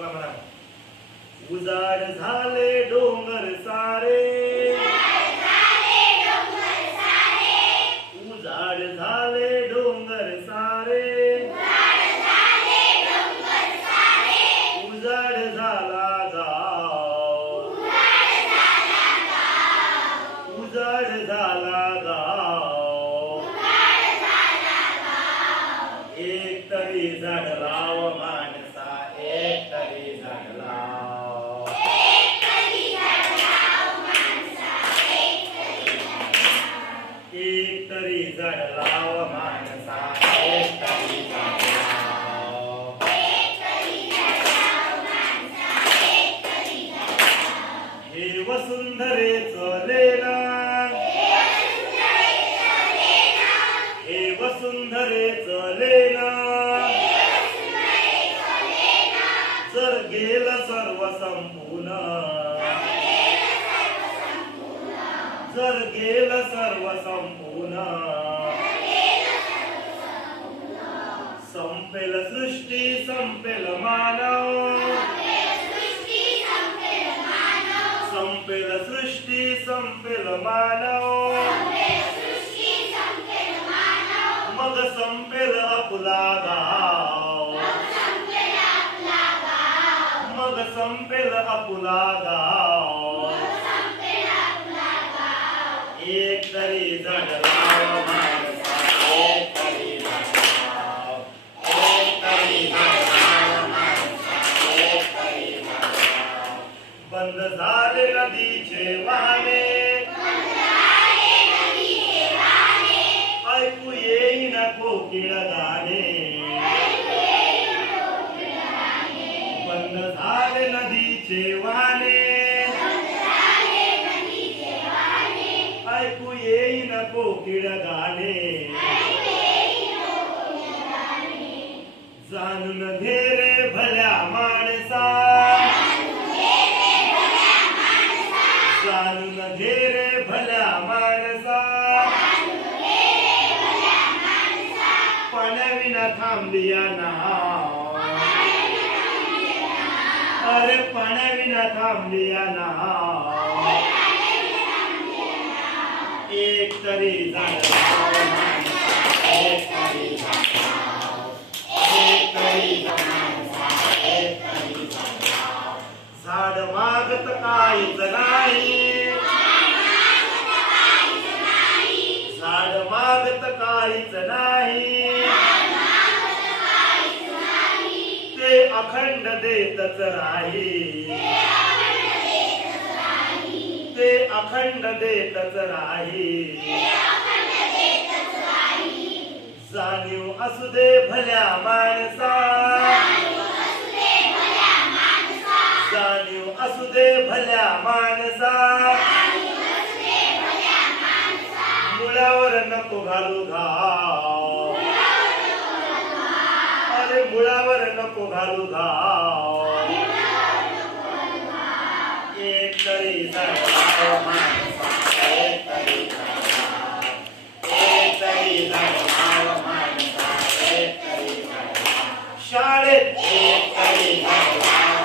चला म्हणा. उजाड झाले डोंगर सारे. उजाड झाले डोंगर सारे. उजाड झाला गाव. उजाड झाला गाव. एक तरी झाड हे वसुंधरेचं लेना हे वसुंधरेचं लेना जर गेलं सर्व संपूर्ण जर गेलं सर्व संपूर्ण संपेल सृष्टी संपेल मानव. सृष्टी संपेल मानव. मग संपेल आपला गाव मग संपेल आपला गाव एक तरी झाड नदीचे वाहने ऐकू कोकिळ गाणे बंद झाले नदीचे वाहने ऐकू येईन कोकिळ गाणे जाणून पाण्याविना नाव अरे पाण्याविना थांबली नाव एक तरी एक तरी झाड मागत काहीच नाही झाड मागत काहीच नाही अखंड देतच राही. ते अखंड देतच राही. जाणीव असू दे भल्या माणसा. जाणीव असू दे भल्या माणसा. मुळावर नको घालू घा अरे मुळावर नको घालू घाव एक तरी झाड लाव माणसा, एक तरी झाड लाव. एक तरी झाड लाव माणसा, एक तरी झाड लाव.